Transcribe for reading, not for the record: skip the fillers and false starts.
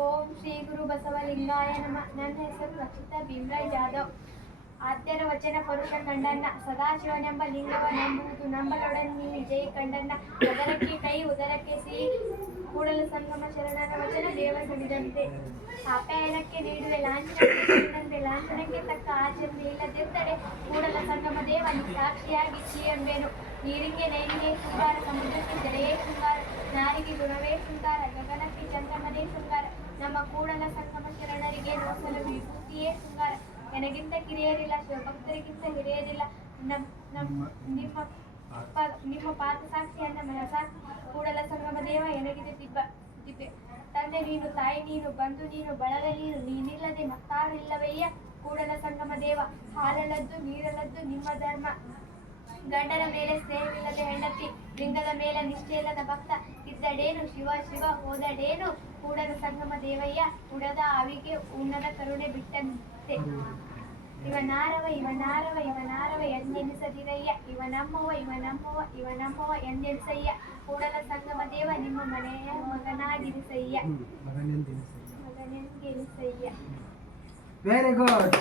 ಓಂ ಶ್ರೀ ಗುರು ಬಸವಲಿಂಗಾಯ ನಮಃ. ನನ್ನ ಹೆಸರು ರಕ್ಷಿತಾ ಭೀಮರಾಯ್ ಜಾಧವ್. ಆದ್ಯರ ವಚನ ಪರುಷ ಕಂಡನ್ನ ಸದಾಶಿವನೆಂಬ ಲಿಂಗವ ನಂಬುವುದು ನಂಬಲೊಡನೆ ನೀವು ಜಯ ಕಂಡನ್ನ. ಅದರಕ್ಕೆ ಕೈ ಉದರಕ್ಕೆ ಸಿಹಿ ಕೂಡಲ ಸಂಗಮ ಶರಣರ ವಚನ ದೇವ ನುಡಿದಂತೆ. ಆಪ್ಯಾಯನಕ್ಕೆ ನೀಡುವೆ ಲಾಂಛನಕ್ಕೆ ಲಾಂಛನಕ್ಕೆ ತಕ್ಕ ಆಚರಣೆ ಇಲ್ಲದಿದ್ದರೆ ಕೂಡಲ ಸಂಗಮ ದೇವ ಸಾಕ್ಷಿಯಾಗಿ ಶ್ರೀ ಎಂಬೆನು. ನೀರಿಗೆ ನೈನಿಗೆ ಶೃಂಗಾರ, ಸಮುದ್ರಕ್ಕೆ ತೆರೆಯೇ ಶೃಂಗಾರ, ನಾರಿಗೆ ಗುಣವೇ ಶೃಂಗಾರ, ಗಗನಕ್ಕೆ ಚಂದ್ರಮನೇ ಶೃಂಗಾರ. ನಮ್ಮ ಕೂಡಲ ಸಂಗಮ ಶರಣರಿಗೆ ನೋಸಲು ವಿಭೂತಿಯೇ ಶೃಂಗಾರ. ನನಗಿಂತ ಕಿರಿಯರಿಲ್ಲ, ಶಿವಭಕ್ತರಿಗಿಂತ ಹಿರಿಯರಿಲ್ಲ. ನಿಮ್ಮ ಪಾದ ಸಾಕ್ಷಿಯನ್ನ ಮನಸಾಕ್ಷಿ ಕೂಡಲ ಸಂಗಮ ದೇವ ಎನಗಿದೆ ದಿಬ್ಬೆ. ತಂದೆ ನೀನು, ತಾಯಿ ನೀನು, ಬಂಧು ನೀನು, ಬಳಗ ನೀನು, ನೀನಿಲ್ಲದೆ ಮತ್ತಾರಿಲ್ಲವಯ್ಯ ಕೂಡಲ ಸಂಗಮ ದೇವ. ಹಾಲಲ್ಲದ್ದು ನೀರಲ್ಲದ್ದು ನಿಮ್ಮ ಧರ್ಮ. ಗಂಡನ ಮೇಲೆ ಸ್ನೇಹವಿಲ್ಲದೆ ಹೆಂಡತಿ, ಲಿಂಗದ ಮೇಲೆ ನಿಷ್ಠೆಯಿಲ್ಲದ ಭಕ್ತ. ಇದ್ದಡೇನು ಶಿವ ಶಿವ ಹೋದಡೇನು ಕೂಡಲ ಸಂಗಮ ದೇವಯ್ಯ. ಉಡದ ಆವಿಗೆ ಉಣ್ಣದ ಕರುಣೆ ಬಿಟ್ಟಂತೆ. ಇವನಾರವ ಇವನಾರವ ಇವನಾರವ ಎಂದೆನಿಸದಿರಯ್ಯ. ಇವನಮ್ಮವ ಇವನಮ್ಮವ ಇವನಮ್ಮವ ಎಂದೆನಿಸಯ್ಯ. ಕೂಡಲ ಸಂಗಮ ದೇವ ನಿಮ್ಮ ಮನೆಯ ಮಗನಾಗಿರಿಸಯ್ಯ. ಮಗನೆಂದೆನಿಸಯ್ಯ. Very good.